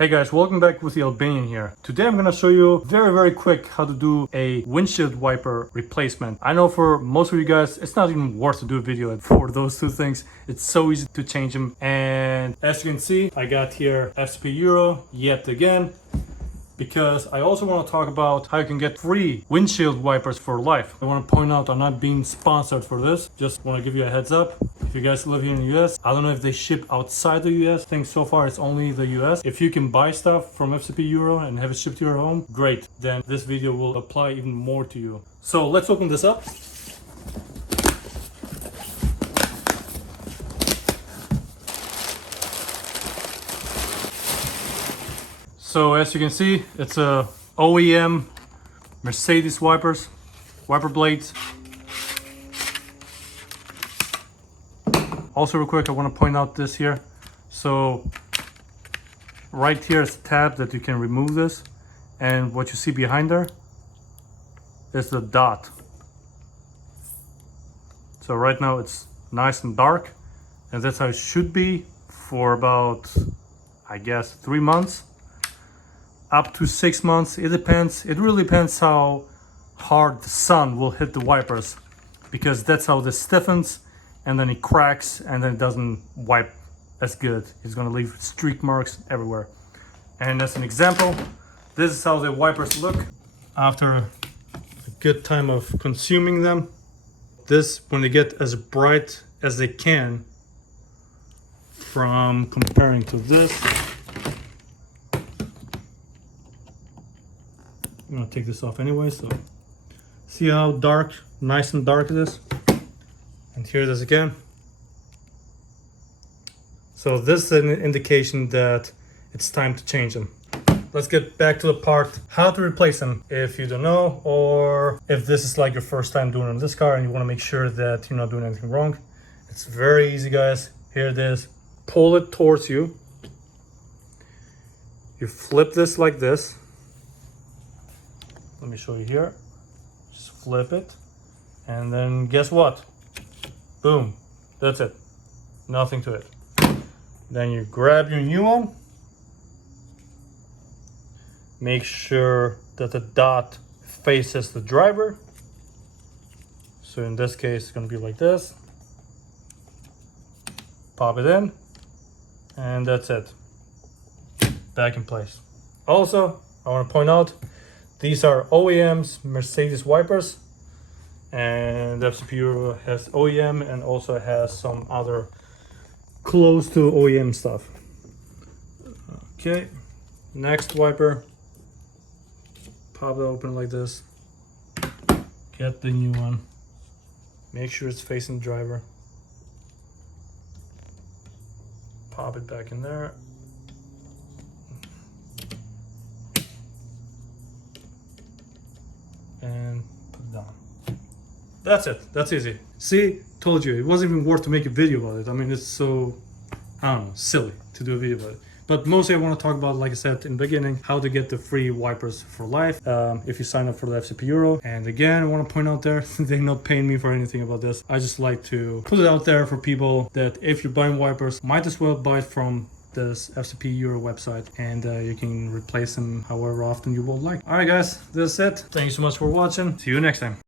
Hey guys, welcome back with the Albanian here. Today I'm gonna show you very quick how to do a windshield wiper replacement. I know for most of you guys it's not even worth to do a video for those two things. It's so easy to change them, and as you can see I got here FCP Euro yet again, because I also want to talk about how you can get free windshield wipers for life. I want to point out I'm not being sponsored for this, just want to give you a heads up. If you guys live here in the US, I don't know if they ship outside the US. I think so far it's only the US. If you can buy stuff from FCP Euro and have it shipped to your home, great. Then this video will apply even more to you. So let's open this up. So as you can see, it's a OEM Mercedes wiper blades. Also real quick, I want to point out this here. So right here is a tab that you can remove this, and what you see behind there is the dot. So right now it's nice and dark, and that's how it should be for about, I guess, 3 months. Up to 6 months, it depends. It really depends how hard the sun will hit the wipers, because that's how this stiffens, and then it cracks, and then it doesn't wipe as good. It's gonna leave streak marks everywhere. And as an example, this is how the wipers look after a good time of consuming them. This, when they get as bright as they can, from comparing to this. I'm gonna take this off anyway, so see how dark, nice and dark it is? And here it is again. So this is an indication that it's time to change them. Let's get back to the part how to replace them. If you don't know, or if this is like your first time doing it on this car and you want to make sure that you're not doing anything wrong, it's very easy, guys. Here it is. Pull it towards you. You flip this like this. Let me show you here. Just flip it, and then guess what? Boom, that's it. Nothing to it. Then you grab your new one. Make sure that the dot faces the driver. So in this case, it's gonna be like this. Pop it in, and that's it. Back in place. Also, I want to point out, these are OEM's Mercedes wipers, and FCP Euro has OEM and also has some other close to OEM stuff. Okay, next wiper. Pop it open like this. Get the new one. Make sure it's facing the driver. Pop it back in there. And put it down. That's it. That's easy. See, told you, it wasn't even worth to make a video about it. I mean, it's so, I don't know, silly to do a video about it. But mostly I want to talk about, like I said in the beginning, how to get the free wipers for life if you sign up for the FCP Euro. And again, I want to point out there, they're not paying me for anything about this. I just like to put it out there for people that if you're buying wipers, might as well buy it from this FCP Euro website, and you can replace them however often you would like. Alright guys, that's it. Thank you so much for watching. See you next time.